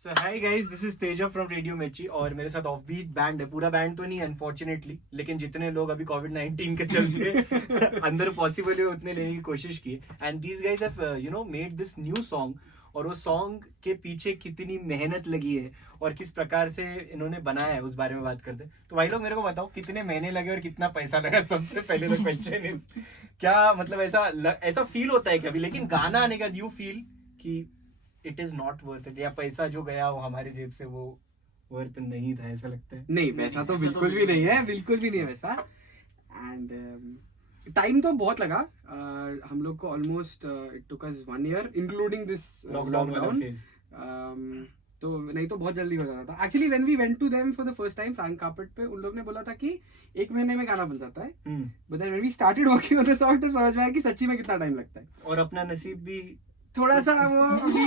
So hi guys, this is Teja from Radio Mirchi और मेरे साथ ऑफ बीट बैंड है. पूरा बैंड तो नहीं अनफॉर्चुनेटली, लेकिन जितने लोग अभी कोविड-19 के चलते अंदर पॉसिबल है उतने लेने की कोशिश की. And these guys have made this new song. और वो सॉन्ग के पीछे कितनी मेहनत लगी है और किस प्रकार से इन्होंने बनाया है उस बारे में बात करते हैं. तो भाई लोग मेरे को बताओ कितने महीने लगे और कितना पैसा लगा. सबसे पहले तो क्वेश्चन इज क्या मतलब ऐसा फील होता है कभी, लेकिन गाना आने का यू फील कि it is not worth it, या पैसा जो गया वो हमारी जेब से वो वर्थ नहीं था, ऐसा लगता है? नहीं, पैसा तो बिल्कुल भी नहीं है, बिल्कुल भी नहीं है वैसा. एंड टाइम तो बहुत लगा. हम लोग को almost it took us 1 year including this lockdown. तो नहीं तो बहुत जल्दी हो जाता था. Actually when we went to them for the first time frank carpet पे, उन लोग ने बोला था कि 1 महीने में गाना बन जाता है. But then when we started working on the song तब समझ में आया कि सच्ची में कितना टाइम लगता है. और अपना नसीब भी थोड़ा सा वो अभी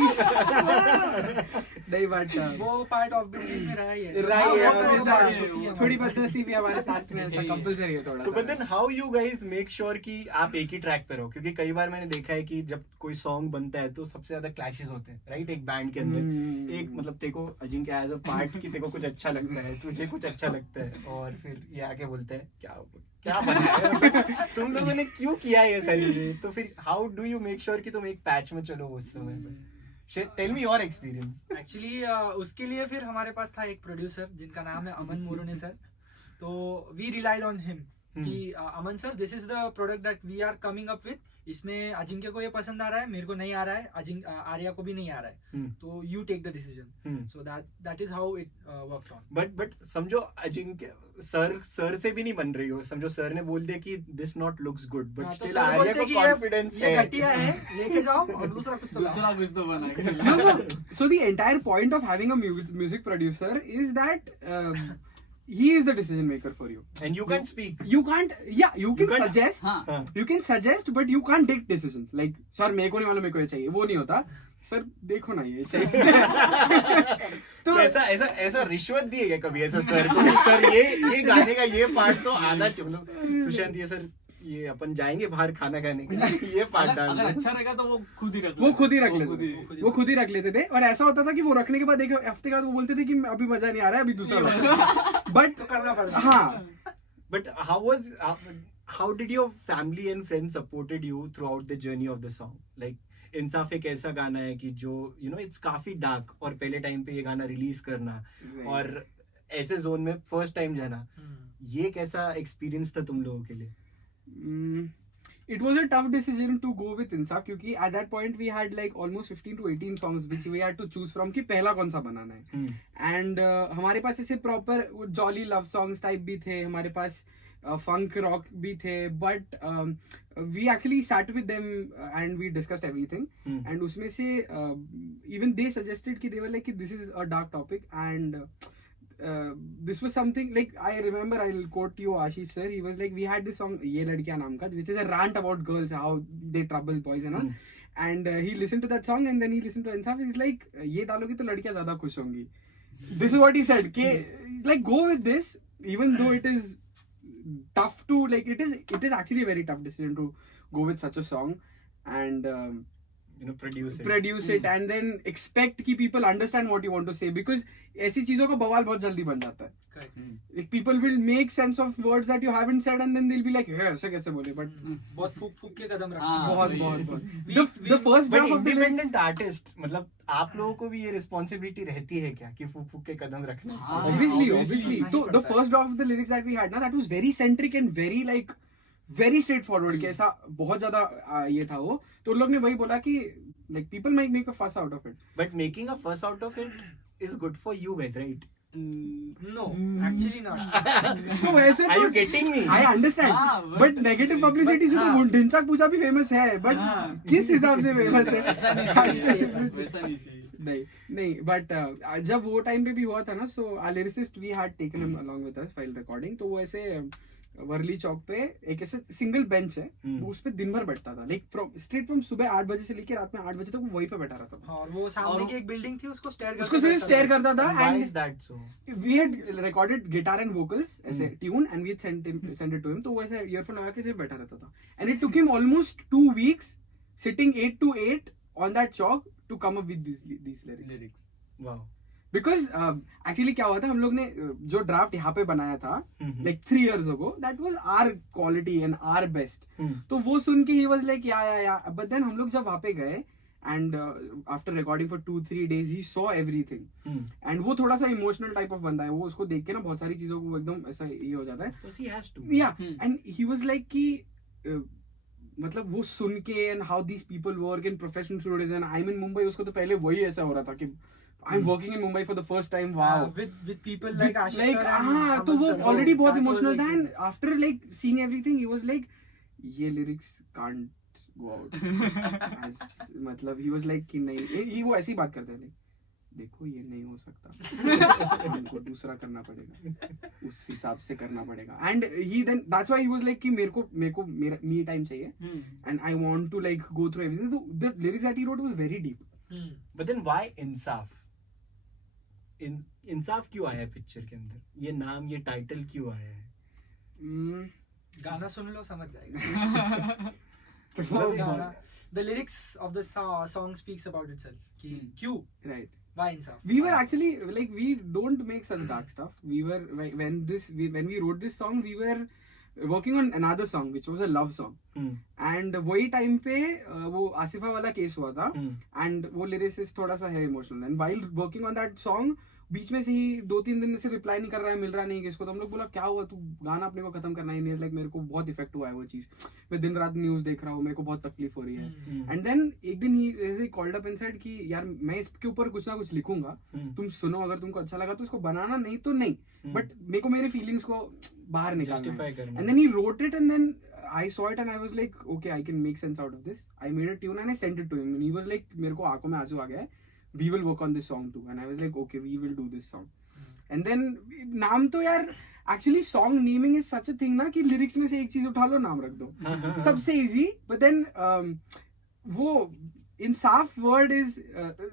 नहीं, बट वो पार्ट ऑफ बिजनेस में रहा ही है. हमेशा थोड़ी बदनसीबी भी हमारे साथ में ऐसा कंपलसरी है थोड़ा. तो but then how you guys make sure कि आप एक ही ट्रैक पे रहो? क्योंकि कई बार मैंने देखा है कि जब कोई सॉन्ग बनता है तो सबसे ज्यादा क्लैशेस होते हैं, राइट? एक बैंड के अंदर एक मतलब तेको अजिंक्य एज अ पार्ट की तेको कुछ अच्छा लगता है, तुझे कुछ अच्छा लगता है, और फिर ये आके बोलते हैं क्या बनाया है? तुम लोगों ने क्यों किया ये सारी चीजें? तो फिर how do you make sure कि तुम एक पैच में चलो उस समय पे? Tell me your experience. Actually उसके लिए फिर हमारे पास था एक प्रोड्यूसर जिनका नाम है अमन मुरुने सर. तो वी रिलाइड ऑन हिम कि Aman sir, this is the product that we are coming up with. इसमें अजिंक्य को ये पसंद आ रहा है, मेरे को नहीं आ रहा है, आर्या को भी नहीं आ रहा है. तो you take the decision. So that is how it worked on. But समझो अजिंक्य सर से भी नहीं बन रही हो. समझो सर ने बोल दिया कि this not looks good, but still Arya को कॉन्फिडेंस है, ये घटिया है, लेके जाओ और दूसरा कुछ तो बनाओ. So the entire point of having a music producer is that he is the decision maker for you. And you can't speak. You can't. Yeah, you can suggest. You can suggest, but you can't take decisions. Like, sir, मेरे को नहीं मालूम, मेरे को ये चाहिए, वो नहीं होता. सर देखो ना ये चाहिए. तो ऐसा रिश्वत दी है क्या कभी ऐसा सर को? सर ये गाने का ये पार्ट तो आना चाहिए. सुशांत, ये सर ये अपन जाएंगे बाहर खाना खाने के लिए, ये पार्ट डाल. अगर अच्छा रहेगा तो वो खुद ही रख लेते थे. और ऐसा होता था कि वो रखने के बाद 1 हफ्ते बाद वो बोलते थे कि अभी मजा नहीं आ रहा है, अभी दूसरा. बट तो करना पड़ता. हाँ. But how did your family and friends supported you throughout the journey of the song? Like इंसाफ एक ऐसा गाना है कि जो इट्स काफी डार्क, और पहले टाइम पे ये गाना रिलीज करना और ऐसे जोन में फर्स्ट टाइम जाना, ये कैसा एक्सपीरियंस था तुम लोगों के लिए? It was a tough decision to go with Insaf क्योंकि at that point we had like almost 15 to 18 songs which we had to choose from कि पहला कौन सा बनाना है. And हमारे पास ऐसे proper jolly love songs type भी थे, हमारे पास funk rock भी थे, but we actually sat with them and we discussed everything. And उसमें से even they suggested कि they were like this is a dark topic and this was something like I remember, I'll quote you Ashish sir, he was like we had this song Ye Ladkiyan naam ka, which is a rant about girls, how they trouble boys and all. And he listened to that song and then he listened to Insaf. He's like ye डालोगे तो लड़कियां ज्यादा खुश होंगी. This is what he said कि like go with this even though it is tough to like it is actually a very tough decision to go with such a song and produce it and then expect कि people understand what you want to say, because ऐसी चीजों का बवाल बहुत जल्दी बन जाता है. Like people will make sense of words that you haven't said and then they'll be like ऐसे कैसे बोले, but बहुत फूक के कदम रखते. बहुत the first draft of the independent artist, मतलब आप लोगों को भी ये रिस्पॉन्सिबिलिटी रहती है क्या कि फूक के कदम रखना? Obviously. So the first draft of the lyrics that we had ना, that was very centric and very straight forward कि ऐसा बहुत ज्यादा ये था वो. तो लोग ने वही बोला कि like people might make a fuss out of it, but making a fuss out of it is good for you guys, right? No, actually not. तो वैसे Are you getting me? I understand, but negative publicity से तो ढिंचाक पूजा भी famous है, but किस हिसाब से famous है? वैसा नहीं चाहिए. नहीं, but जब वो टाइम पे भी हुआ था ना, so our lyricist we had taken him along with us while recording. तो वो ऐसे वर्ली चौक पे एक ऐसे सिंगल बेंच है, वो उस पे दिन भर बैठता था, लाइक स्ट्रेट फ्रॉम सुबह 8 बजे से लेकर रात में 8 बजे तक वो वहीं पे बैठा रहता था. और वो सामने की एक बिल्डिंग थी, उसको स्टेयर करता था. Why is that so? We had recorded guitar and vocals ऐसे tune and we sent it to him. तो वो ऐसे ईयरफोन लगा के सिर्फ बैठा रहता था. And it took him almost 2 weeks sitting 8 to 8 on that chalk to come up with these lyrics. Wow. Because actually क्या हुआ था, हम लोग ने जो ड्राफ्ट यहाँ पे बनाया था like 3 years ago, that was our quality and our best. तो वो सुन के ही was like yeah but then हम लोग जब वहाँ पे गए and after recording for 2-3 days ही सॉ एवरीथिंग. एंड वो थोड़ा सा इमोशनल टाइप ऑफ बंदा है, वो उसको देख के ना बहुत सारी चीजों को एकदम ऐसा ये हो जाता है. या एंड ही वाज लाइक कि मतलब वो सुन के and how these people work in professional studios and I mean Mumbai, उसको तो पहले वही ऐसा हो रहा था कि I am working in Mumbai for the first time. Wow, with people like Ashish like sir and हाँ, तो Aman वो sir, ऑलरेडी बहुत that was इमोशनल था like- and after like seeing everything he was like ये lyrics can't go out. मतलब ही was like कि नहीं, ही वो ऐसी बात करते थे, देखो ये नहीं हो सकता, हमको दूसरा करना पड़ेगा, उस हिसाब से करना पड़ेगा. And he then that's why he was like कि मेरे को मेरा मी टाइम चाहिए and I want to like go through everything. तो the lyrics that he wrote was very deep. But then why Insaaf? Insaaf क्यों आया है पिक्चर के अंदर? ये नाम, ये टाइटल क्यों आया है? गाना सुन लो समझ जाएगा. मतलब गाना, the lyrics of the song speaks about itself. कि क्यों, right. why Insaf? We were actually like, we don't make such dark stuff. We were when we wrote this song, we were working on another song which was a love song. And वही time पे वो आसिफा वाला case हुआ था and वो lyricist थोड़ा सा है emotional. And while working on that song बीच में से ही 2-3 दिन से रिप्लाई नहीं कर रहा है, मिल रहा नहीं किसको. तो हम लोग बोला क्या हुआ, तू गाना अपने को खत्म करना ही नहीं. लाइक मेरे को बहुत इफेक्ट हुआ है वो चीज, मैं दिन रात न्यूज देख रहा हूँ, मेरे को बहुत तकलीफ हो रही है. एंड देन एक दिन he called up and said कि यार मैं इसके ऊपर कुछ ना कुछ लिखूंगा, तुम सुनो, अगर तुमको अच्छा लगा तो इसको बनाना, नहीं तो नहीं, बट मेरे को मेरे फीलिंग्स को बाहर निकालना है. And then he wrote it and then I saw it and I was like, okay, I can make sense out of this. I made a tune and I sent it to him and he was like, मेरे को आंखों में आंसू आ गया है, we will work on this song too. And I was like, okay, we will do this song. And then नाम तो यार actually song naming is such a thing ना कि lyrics में से एक चीज उठा लो, नाम रख दो, सबसे easy. But then वो इंसाफ word is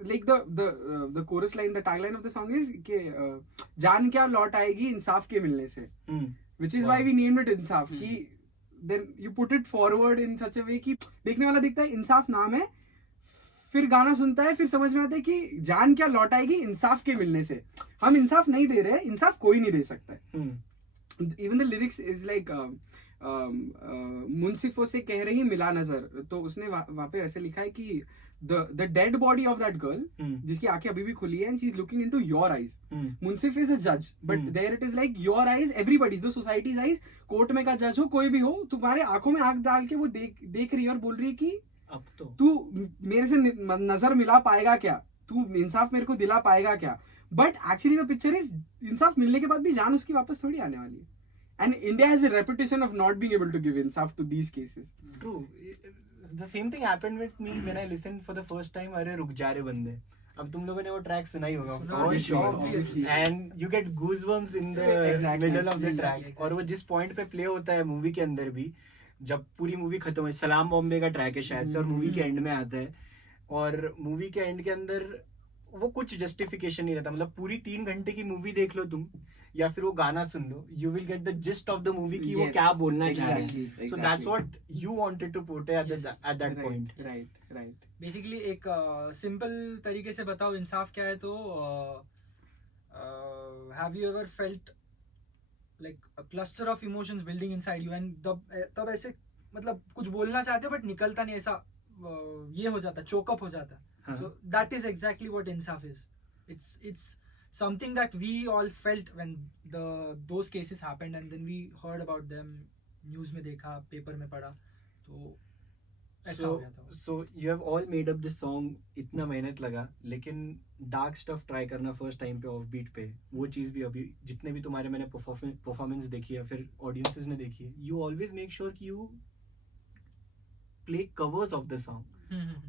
like the chorus line, the tagline of the song is कि जान क्या लौट आएगी इंसाफ के मिलने से, which is why we named it इंसाफ. कि then you put it forward in such a way कि देखने वाला दिखता है इंसाफ नाम है, फिर गाना सुनता है, फिर समझ में आता है कि जान क्या लौट आएगी इंसाफ के मिलने से. हम इंसाफ नहीं दे रहे, इंसाफ कोई नहीं दे सकता है. Even the lyrics is like मुंसिफों से कह रही मिला नजर, तो उसने वहां पे ऐसे लिखा है कि the dead body of that girl, जिसकी आंखें अभी भी खुली है, and she is looking into your eyes. Munsif is a judge, but there it is like your eyes, everybody's, the society's eyes. Court में का जज हो, कोई भी हो, तुम्हारे आंखों में आंख डाल के वो देख रही है और बोल रही है कि अब तो तू मेरे से नजर मिला पाएगा क्या, तू इंसाफ मेरे को दिला पाएगा क्या. But actually the picture is इंसाफ मिलने के बाद भी जान उसकी वापस थोड़ी आने वाली है. And India has a reputation of not being able to give इंसाफ to these cases. True. The same thing happened with me when I listened for the first time. अरे रुक जा रे बंदे. अब तुम लोगों ने वो ट्रैक सुना ही होगा, सुना for है, sure. obviously. And you get goosebumps in the Exactly, middle of the track. exactly. और वो जिस पॉइंट पे प्ले होता है मूवी के अंदर भी, जब पूरी मूवी खत्म है, सलाम बॉम्बे का ट्रैक है शायद से, और मूवी के एंड में आता है, और मूवी के एंड के अंदर वो कुछ जस्टिफिकेशन नहीं रहता. मतलब पूरी 3 घंटे की मूवी देख लो तुम, या फिर वो गाना सुन लो, you will get the gist of the movie कि वो Yes, क्या बोलना चाह रहे exactly, हैं. So that's what you wanted to portray at that point. Right. Basically एक सिंपल तरीके से बताओ इंसाफ क्या है, तो have you ever felt like a cluster of emotions building inside you, and तब ऐसे मतलब कुछ बोलना चाहते हो बट निकलता नहीं, ऐसा ये हो जाता, चोकअप हो जाता. So that is exactly what insaf is. It's something that we all felt when those cases happened, and then we heard about them, news में देखा, paper में पढ़ा, तो ऐसा हो गया था. So you have all made up this song, इतना मेहनत लगा, लेकिन डार्क स्टफ ट्राई करना फर्स्ट टाइम पे ऑफ बीट पे, वो चीज भी अभी जितने भी तुम्हारे मैंने परफॉर्मेंस देखी है, फिर ऑडियंसेस ने देखी है, यू ऑलवेज मेक श्योर कि you play covers of the song,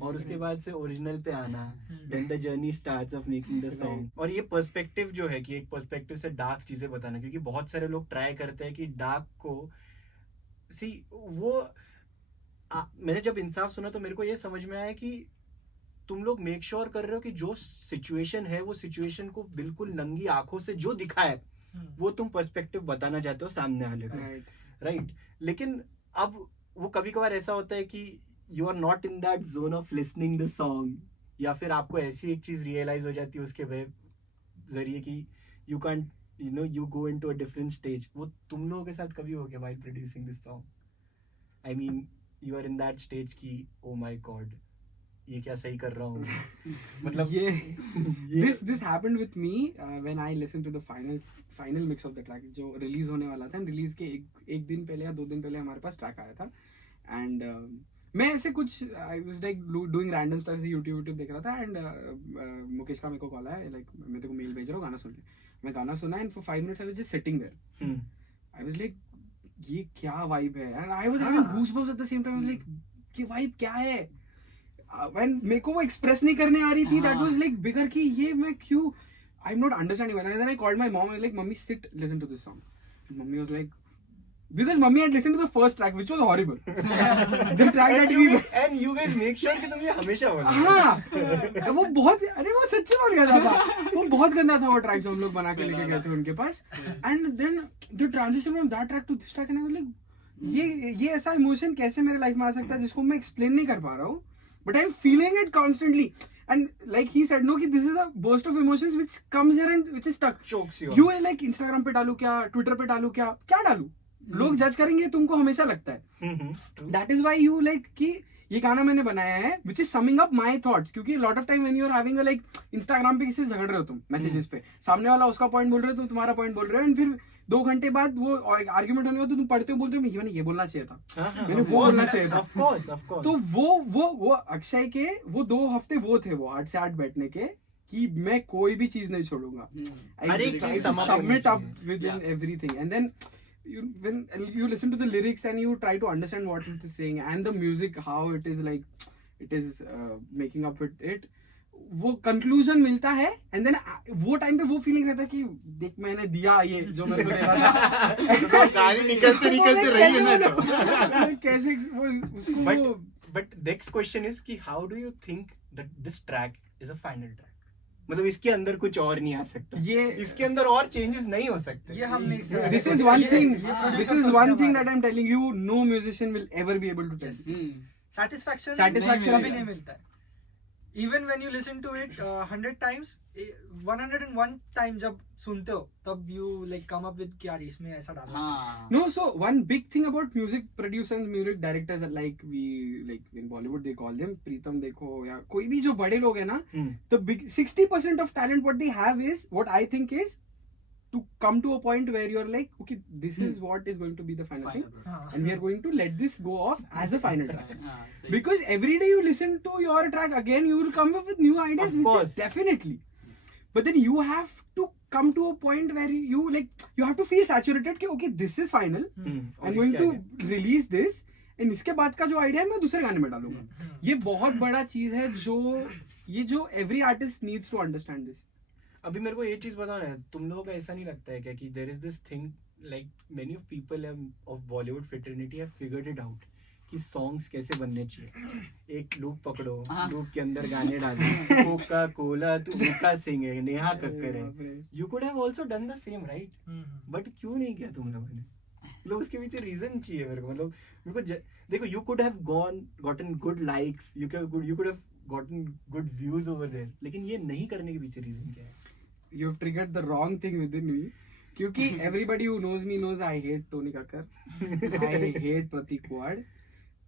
और उसके बाद से ओरिजिनल पे आना, then the journey starts of making the song. और ये पर्सपेक्टिव जो है कि एक पर्सपेक्टिव से डार्क चीजें बताना, क्योंकि बहुत सारे लोग ट्राई करते हैं कि डार्क को सी वो मैंने जब इंसाफ सुना तो मेरे को ये समझ में आया कि तुम लोग मेक श्योर कर रहे हो कि जो सिचुएशन है वो सिचुएशन को बिल्कुल नंगी आंखों से जो दिखा है वो तुम पर्सपेक्टिव बताना चाहते हो सामने वाले को, राइट. लेकिन अब वो कभी कभार ऐसा होता है कि you are not in that zone of listening the song, या फिर आपको ऐसी एक चीज रियलाइज हो जाती है उसके जरिए कि you can't, you know, you go into a different stage. वो तुम लोगों के साथ कभी हो गया while producing this song? I mean, you are in that stage कि oh my god, ये क्या सही कर रहा हूँ मतलब ये this happened with me when I listened to the final mix of the track जो रिलीज होने वाला था. रिलीज के एक दिन पहले या 2 दिन पहले हमारे पास ट्रैक आया था. एंड मैं ऐसे कुछ आई was like doing random stuff, YouTube देख रहा था. एंड मुकेश का मेरे को कॉल आया, लाइक मैं तेरे को मेल भेज रहा हूँ गाना सुन ले. मैं गाना सुना and for 5 minutes I was just sitting there. I was like ये क्या वाइब है. And I was having goosebumps at the same time. Like ये वाइब क्या है. व्हेन मेरे को वो एक्सप्रेस नहीं करने आ रही थी. दैट वाज लाइक बिगर कि ये मैं क्यों, I am not understanding. And then I called my mom. I was like mummy sit listen to this song. And mummy was like, because mummy had listened to the first track which was horrible. The track that you guys make sure कि तुम ये हमेशा बोलो. हाँ वो बहुत, अरे वो सच्ची बहुत गंदा था. वो बहुत गंदा था वो ट्रैक जो हम लोग बना के लेके गए थे उनके पास. And then the transition from that track to this track, and I was like ये ऐसा इमोशन कैसे मेरे लाइफ में आ सकता है जिसको मैं एक्सप्लेन नहीं कर पा रहा हूँ, but I'm feeling it constantly. And like he said, no, कि this is a burst of emotions which comes here and which is stuck. Chokes you. You are like Instagram पे डालू क्या, Twitter पे डालू क्या डालू. लोग जज करेंगे तुमको हमेशा लगता है. That is why you like कि ये गाना मैंने बनाया है which is summing up my thoughts. क्योंकि lot of time when you are having like Instagram पे किसी से झगड़ रहे हो तुम मैसेजेस पे, सामने वाला उसका पॉइंट बोल रहे हो, तुम तुम्हारा पॉइंट बोल रहे हो, एंड फिर 2 घंटे बाद वो आर्ग्यूमेंट होने तो तुम पढ़ते हो बोलते हो मैंने ये बोलना चाहिए था, मैंने वो बोलना चाहिए था. तो वो अक्षय के वो 2 हफ्ते वो थे, वो 8 से 8 बैठने के कि मैं कोई भी चीज नहीं छोड़ूंगा. Submit up with in everything. And then when you listen to the lyrics and you try to understand what it is saying and the music how it is like it is making up with it, वो conclusion मिलता है. and then वो time पे वो feeling रहता है कि देख मैंने दिया ये जो मैं बोल रहा था. गाली निकलते रही है ना कैसे वो उसको. but next question is कि how do you think that this track is a final track? मतलब इसके अंदर कुछ और नहीं आ सकता, ये इसके अंदर और चेंजेस नहीं हो सकते. ये हम नहीं. This is one thing that I'm telling you, no musician will ever be able to tell. Satisfaction कभी नहीं मिलता है. Even when you listen to it 100 times, 101 time जब सुनते हो तब you like come up with कि यार इसमें ऐसा डालना चाहिए. No, so one big thing about music producers, music directors, like we like in Bollywood they call them Pritam देखो या कोई भी जो बड़े लोग हैं ना, the big 60% of talent what they have is what I think is to come to a point where you're like okay this is what is going to be the final thing and we are going to let this go off as a final track. Because every day you listen to your track again you will come up with new ideas, which is definitely, but then you have to come to a point where you like you have to feel saturated कि okay this is final, I'm going to release this and इसके बाद का जो idea है मैं दूसरे गाने में डालूंगा. ये बहुत बड़ा चीज है जो every artist needs to understand this. अभी मेरे को ये चीज बताओ ना, तुम लोगों को ऐसा नहीं लगता है क्या कि there is this thing like many of people of Bollywood fraternity have figured it out कि सॉन्ग्स कैसे बनने चाहिए. एक लूप पकड़ो, लूप के अंदर गाने डालो, कोका कोला तू मिका सिंह है, नेहा कक्कर है. You could have also done the same right, but क्यों नहीं किया तुम लोगों ने? मतलब उसके पीछे रीजन चाहिए मेरे को. देखो you could have gotten good likes, you could have gotten good views over there, लेकिन ये नहीं करने के पीछे रीजन क्या है? You have triggered the wrong thing within me. क्योंकि everybody who knows me knows I hate Tony Kakkar. I hate Pratik Kuwad.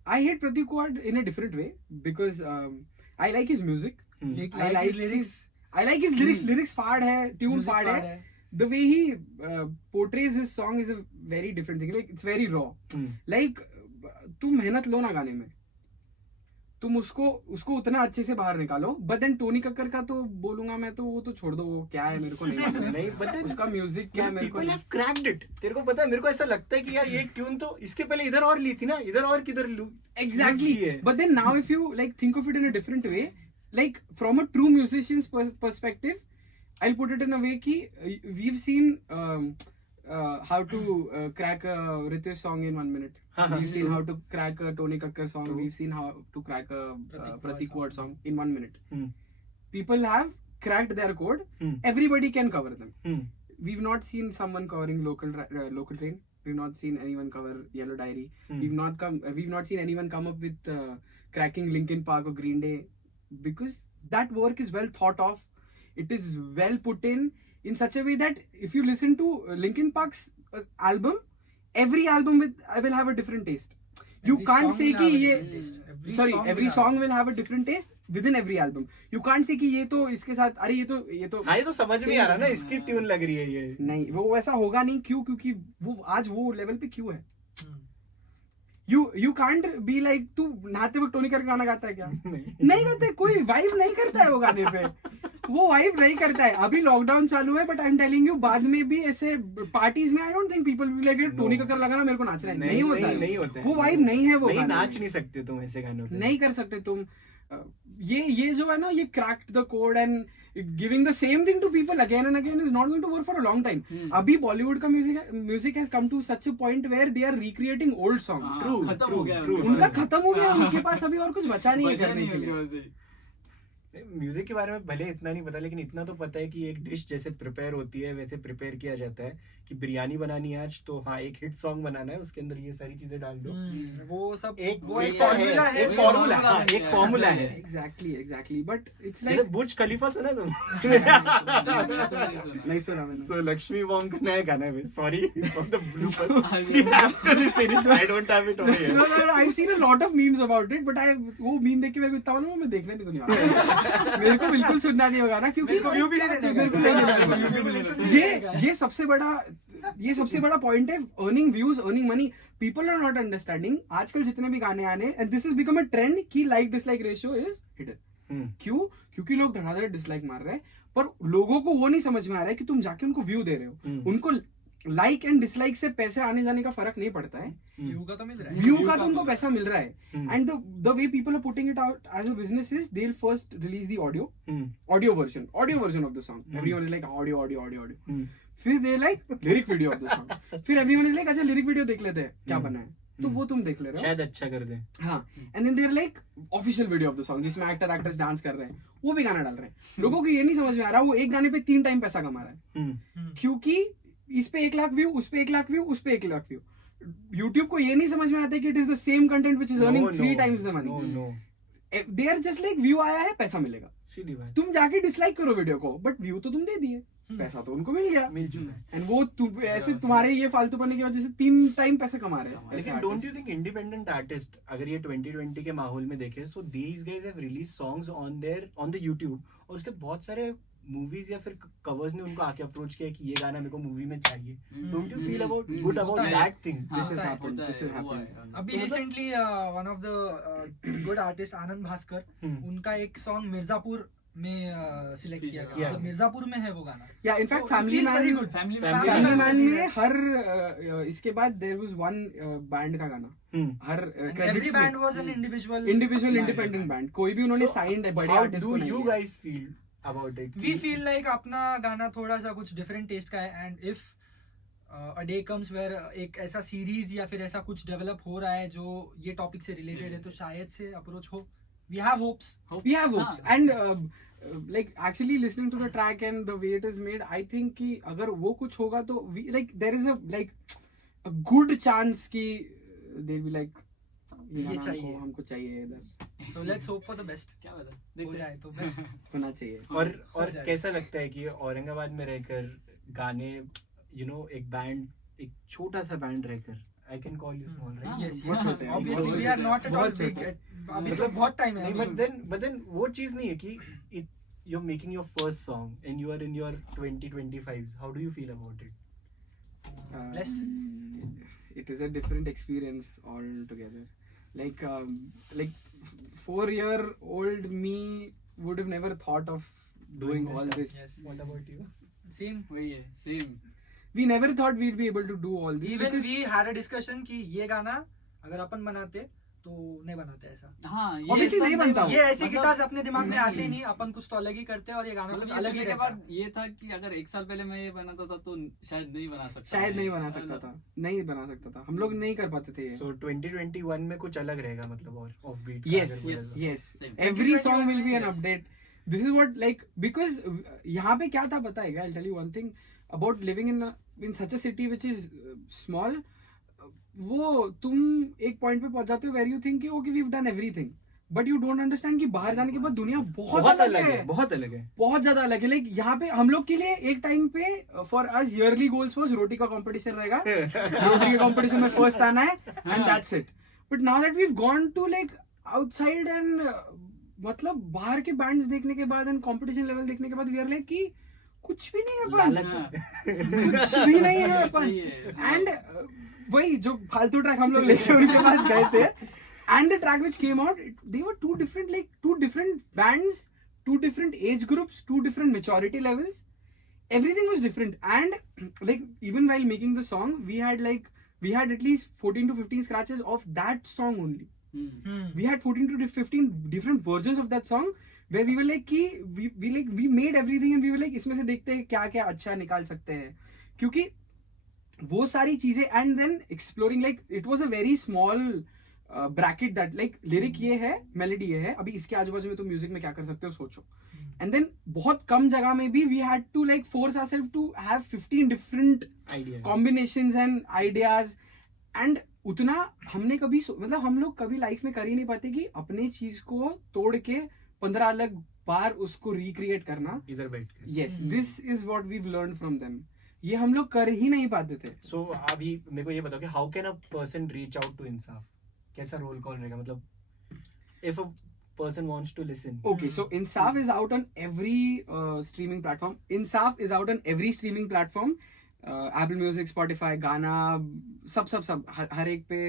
I hate Pratik Kuwad in a different way because I like his music. I like his lyrics. I like his lyrics. Lyrics फाड़ है, tune फाड़ है. The way he portrays his song is a very different thing. Like it's very raw. Like तुम मेहनत लो ना गाने में, तुम उसको उतना अच्छे से बाहर निकालो. बट देन टोनी कक्कर का तो बोलूंगा मैं तो वो तो छोड़ दो, वो क्या है मेरे को नहीं पता उसका म्यूजिक क्या है. मेरे को have cracked it. तेरे को पता है, मेरे को ऐसा लगता है कि यार ये ट्यून तो इसके पहले इधर और ली थी ना, इधर और किधर लू. Exactly. But then now if you like think of it in a different way, like from a true musician's perspective, I'll put it in a way कि we've seen how to crack a Ritesh song in 1 minute. We've seen how to crack a Tony Kakkar song. We've seen how to crack a Pratik Kuwad song in 1 minute. People have cracked their code. Everybody can cover them. We've not seen someone covering local train. We've not seen anyone cover Yellow Diary. We've not seen anyone come up with cracking Linkin Park or Green Day, because that work is well thought of. It is well put in. in such a way that if you listen to Linkin Park's album, every album will have a different taste. You Every can't song say will कि have a ये different taste. Every sorry song every will song have- will have a different taste within every album. You can't say कि ये तो इसके साथ अरे ये तो हाँ, ये तो समझ नहीं आ रहा ना, इसकी ट्यून लग रही है ये. नहीं, वो वैसा होगा नहीं. क्यों? क्योंकि वो आज वो लेवल पे क्यों है. हम्म। You can't be like तू नहाते वक्त टोनी कर गाना गाता है क्या? नहीं. नहीं करते. कोई वाइब नहीं करता है वो गाने पे. वो वाइब नहीं करता है. अभी लॉकडाउन चालू है, but I am telling you, बाद में भी ऐसे पार्टीज में I don't think people will like Tony Kakkar लगाना मेरे को नाचना है. नहीं होता है. नहीं होता है. वो वाइब नहीं है. वो नहीं, गाने नाच में. नहीं सकते तुम ऐसे गानों पे. नहीं कर सकते तुम. ये जो है ना, ये cracked the code and giving the same thing to people again and again is not going to work for a long time. अभी बॉलीवुड का music has come to such a point where they are recreating old songs. True, खत्म हो गया true. उनका खत्म हो गया. उनके पास अभी और कुछ बचा नहीं है करने के लिए. म्यूजिक के बारे में भले इतना नहीं पता, लेकिन इतना तो पता है कि एक डिश जैसे प्रिपेयर होती है वैसे प्रिपेयर किया जाता है. कि बिरयानी बनानी है आज, तो हाँ एक हिट सॉन्ग बनाना है, उसके अंदर ये सारी चीजें डाल दो. वो सब एक वो एक ये है, फॉर्मूला है. एक फॉर्मूला, हाँ, एक फॉर्मूला है. एग्जैक्टली बट इट्स जैसे लाइक बुर्ज खलीफा सुना तुम? नहीं सुना मैंने. So लक्ष्मी बॉम्ब का नया गाना है. Sorry for the blooper. I don't have it over here. No, I've seen a lot of memes about it, but वो मीम देख के मेरे को इतना मालूम है, मैं देखने नहीं दूंगा. मेरे को बिल्कुल सुनना नहीं होगा ना, क्योंकि मेरे को view भी नहीं देना है. मेरे को नहीं देना है. मेरे को listen नहीं देना है. ये सबसे बड़ा पॉइंट है. Earning views, earning money. People are not understanding. आजकल जितने भी गाने आने, and this is become a trend कि like dislike ratio is hidden. क्यों? क्योंकि लोग धड़ाधड़ डिसलाइक मार रहे हैं, पर लोगों को वो नहीं समझ में आ रहा है कि तुम जाके उनको व्यू दे रहे हो. उनको लाइक एंड डिसलाइक से पैसे आने जाने का फर्क नहीं पड़ता है. व्यू का तो मिल रहा है. व्यू का तुमको पैसा मिल रहा है. And the way people are putting it out as a business is they will first release the audio version of the song. Everyone is like audio. फिर they like lyric video of the song. फिर everyone is like अच्छा lyric video देख लेते हैं क्या बना है, तो वो तुम देख ले रहे हो. शायद अच्छा कर दे. हाँ. And then there like official video of the song जिसमें एक्टर एक्ट्रेस डांस कर रहे हैं, वो भी गाना डाल रहे हैं. लोगों को ये नहीं समझ में आ रहा वो एक गाने पे 3 टाइम पैसा कमा रहा है. क्योंकि इस पे 1 लाख व्यू, उस पे 1 लाख व्यू, उस पे 1 लाख व्यू. YouTube को ये नहीं समझ में आता कि it is the same content which is earning 3 times the money. No. They are just like view आया है, पैसा मिलेगा. सीधी बात. तुम जाके डिसलाइक करो वीडियो को, बट व्यू तो तुम दे दिए, पैसा तो उनको मिल गया. मिल चुका है. एंड वो ऐसे तुम्हारे ये फालतू पढ़ने की वजह से 3 टाइम पैसे कमा रहे हैं. लेकिन don't you think independent artist अगर ये 2020 के माहौल में देखे, so these guys have release songs on the YouTube, और उसके बहुत सारे मूवीज या फिर कवर्स ने उनको आके अप्रोच किया कि ये गाना मेरे को मूवी में चाहिए. Don't you feel good about that thing? This has happened. This has happened. अभी recently one of the good artist Anand Bhaskar, उनका एक सॉन्ग मिर्जापुर में सिलेक्ट किया गया. मतलब मिर्जापुर में है वो गाना. या in fact So, it family feels very man, good. Family man में हर इसके बाद देयर वाज वन बैंड का गाना. हर And credits every में band was an individual independent band. कोई भी उन्होंने साइंड है बड़े हाउ आर्टिस्ट डू को नहीं यू किया. Guys feel about it? we feel like अपना गाना थोड़ा सा कुछ डिफरेंट टेस्ट का है. And if a day comes where एक ऐसा सीरीज या फिर ऐसा कुछ डेवलप हो रहा है जो ये टॉपिक से रिलेटेड है, तो शायद से अप्रोच हो. We have hopes. We have hopes. And like actually listening to the track and the way it is made, I think कि अगर वो कुछ होगा तो we like there is a good chance कि they'll be like ये गाना चाहिए. हमको चाहिए इधर. So let's hope for the best. क्या पता हो देखते जाए तो बेस्ट. होना चाहिए. और जाए. कैसा लगता है कि औरंगाबाद में रहकर गाने, एक बैंड, एक छोटा सा बैंड रहकर, I can call you small, right? Yes, बहुत yes. छोटे हैं. Obviously we are not at all बहुत big. छोटे. अभी तो बहुत टाइम है. नहीं, but then वो चीज नहीं है कि you're making your first song and you are in your 20-25s. How do you feel about it? Blessed. It is a different experience altogether. Like 4-year-old me would have never thought of doing all this. Yes. What about you? Same. वही है same. We never thought we'd be able to do all this. Even because- we had a discussion कि ये गाना अगर अपन बनाते तो नहीं बनाते ऐसा. हाँ Obviously सब नहीं बनता वो. ये ऐसे मतलब- गिटार्स अपने दिमाग में आते ही नहीं। नहीं. अपन कुछ तो अलग ही करते हैं और ये गाना मतलब कुछ ये अलग सुनने ही के रहता है. बाद ये था कि अगर 1 साल पहले मैं ये बनाता था तो शायद नहीं बना सकता. शायद नहीं बना सकता था. नहीं बना सकता था. हम लोग नहीं कर पाते थे ये. So 2021 में कुछ अलग रहेगा, मतलब और offbeat का Yes, अगर yes, बोलेगा. yes. Same. Every song will be an Yes. update. This is what like because यहाँ पे क्या था पता है क्या? I'll tell you one thing about living in such a city which is small. वो तुम एक पॉइंट पे पहुंच जाते हो where you think कि okay we've done everything. But you don't understand कि बाहर जाने के बाद दुनिया बहुत बहुत अलग अलग है, है, बहुत अलग है. बहुत ज्यादा अलग है. लाइक यहाँ पे हम लोग के लिए एक टाइम पे for us early goals was रोटी का कंपटीशन रहेगा, रोटी के कंपटीशन में फर्स्ट आना है and that's it. But now that we have gone to like outside and मतलब बाहर के बैंड्स देखने के बाद एंड कंपटीशन लेवल देखने के बाद वी आर लाइक कि कुछ भी नहीं है अपन, कुछ भी नहीं है अपन. सही है. एंड वही जो फालतू ट्रैक हम लोग लेके उनके पास गए थे, and the track which came out, they were two different bands, two different age groups, two different maturity levels. Everything was different, and like even while making the song, we had at least 14 to 15 scratches of that song only. We had 14 to 15 different versions of that song where we were like कि we made everything and we were like इसमें से देखते हैं क्या क्या अच्छा निकाल सकते हैं, क्योंकि वो सारी चीजें. and then exploring, like it was a very small bracket that like lyric ये है, मेलोडी ये है, अभी इसके आजू बाजू में तुम म्यूजिक में क्या कर सकते हो सोचो. एंड देन बहुत कम जगह में भी we had to like force ourselves to have 15 different combinations and ideas. And उतना हमने कभी मतलब हम लोग कभी लाइफ में कर ही नहीं पाते कि अपने चीज को तोड़ के 15 अलग बार उसको रिक्रिएट करना इधर बैठ के. Yes, this is what we have learned from them. ये हम लोग कर ही नहीं पाते थे. सो अभी मेरे को ये बताओ कि how can a person reach out to Insaaf? कैसा रोल कॉल रहेगा, मतलब if a person wants to listen? Okay, so Insaf is out on every streaming platform. Insaf is out on every streaming platform. Apple Music, Spotify, Gaana, सब हर एक पे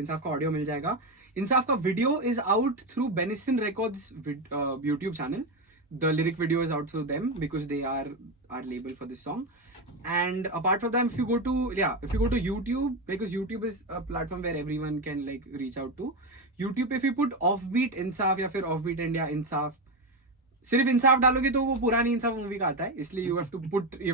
इंसाफ का audio मिल जाएगा. इंसाफ का video is out through Benison Records YouTube channel. The lyric video is out through them because they are our label for this song. And apart from that, if you go to YouTube, because YouTube is a platform where everyone can like reach out to. YouTube पे if you put Offbeat Insaf या फिर Offbeat India Insaf, सिर्फ इंसाफ डालोगे तो वो पुरानी इंसाफ movie का आता है, इसलिए you have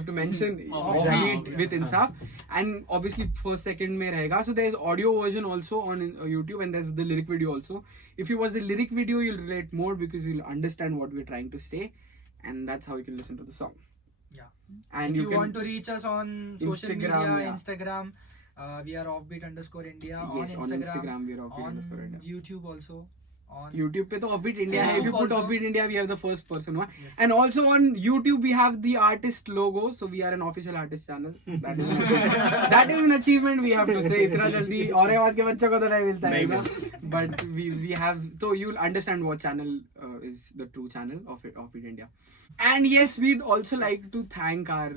to mention Offbeat with Insaf, and obviously first second में रहेगा. So there is audio version also on YouTube and there's the lyric video also. If you watch the lyric video, you'll relate more because you'll understand what we're trying to say, and that's how you can listen to the song. Yeah. And if you can want to reach us on social Instagram, media, yeah. Instagram, we are offbeat_India. Yes, on Instagram we are on offbeat_India. YouTube also. On YouTube पे तो Offbeat India है. If you Facebook put also. Offbeat India, we are the first person. Yes. And also on YouTube we have the artist logo, so we are an official artist channel. That is an achievement we have to say. इतना जल्दी औरंगाबाद के बच्चों को तो नहीं मिलता है ऐसा. But we have, so you'll understand what channel is the true channel of Offbeat India. And yes, we'd also like to thank our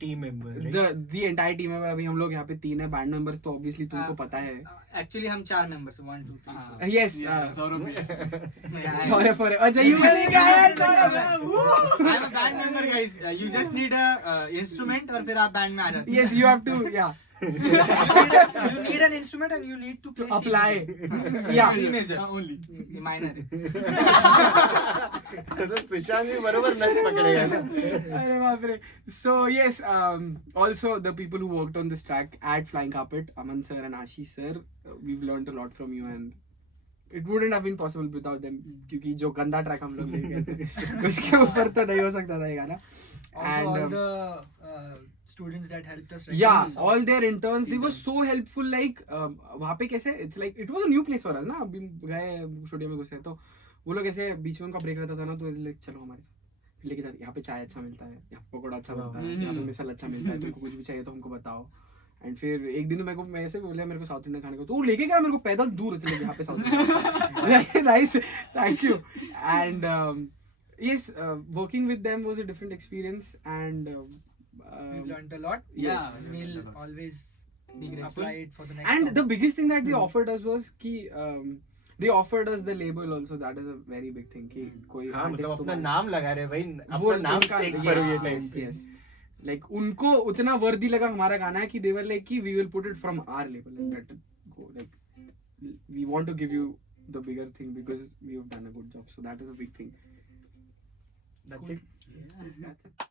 team member, right? the entire team member. अभी हम लोग यहाँ पे 3 है बैंड मेंबर्स, तो obviously तुमको पता है. एक्चुअली हम 4 members 1 2 3 Yes, Saurabh sorry for it. अच्छा, you बोले क्या है? I am a band member guys. You just need a instrument और फिर आप बैंड में आ जाते Yes, you have to, yeah. you need an instrument and you need to play Apply. C Yeah. major only. minor. तो सुशांत भी बरोबर नस पकड़ेगा ना. अरे बाप रे. So yes, also the people who worked on this track at Flying Carpet, Aman sir and Ashish sir, we've learned a lot from you and it wouldn't have been possible without them, क्योंकि जो गंदा track हम लोग ले गए थे उसके ऊपर तो नहीं हो सकता था ये गाना. Also And all the students that helped us. yeah, all their interns, they were so helpful. Like वहाँ पे कैसे, it's like it was a new place for us ना. अभी गए स्टूडियो में घुसे तो वो लोग ऐसे बीच में उनका ब्रेक रहता था ना, तो like चलो हमारे साथ लेके जाते. यहाँ पे चाय अच्छा मिलता है, यहाँ पकौड़ा अच्छा मिलता है, यहाँ पे मिसल अच्छा मिलता है, तुमको कुछ भी चाहिए तो हमको बताओ. एंड फिर एक दिन मैं ऐसे बोला मेरे को साउथ इंडियन खाने को, तो वो लेके गया मेरे को पैदल दूर से लेके यहाँ पे south Indian. Nice, thank you. And yes, working with them was a different experience, and We've learned a lot. Yes. We'll always be grateful for the next. and song. the biggest thing that they offered us was कि they offered us the label also. That is a very big thing कि कोई हाँ, मतलब artist अपना तुम्हारा- नाम लगा रहे भाई, वो अपना नाम उनका- स्टेक yes, करो ये yes, टाइम पे. yes. Like उनको उतना वर्दी लगा हमारा गाना है कि they were like कि we will put it from our label, like that go, like we want to give you the bigger thing because we have done a good job, so that is a big thing. That's it. Yeah. That's it.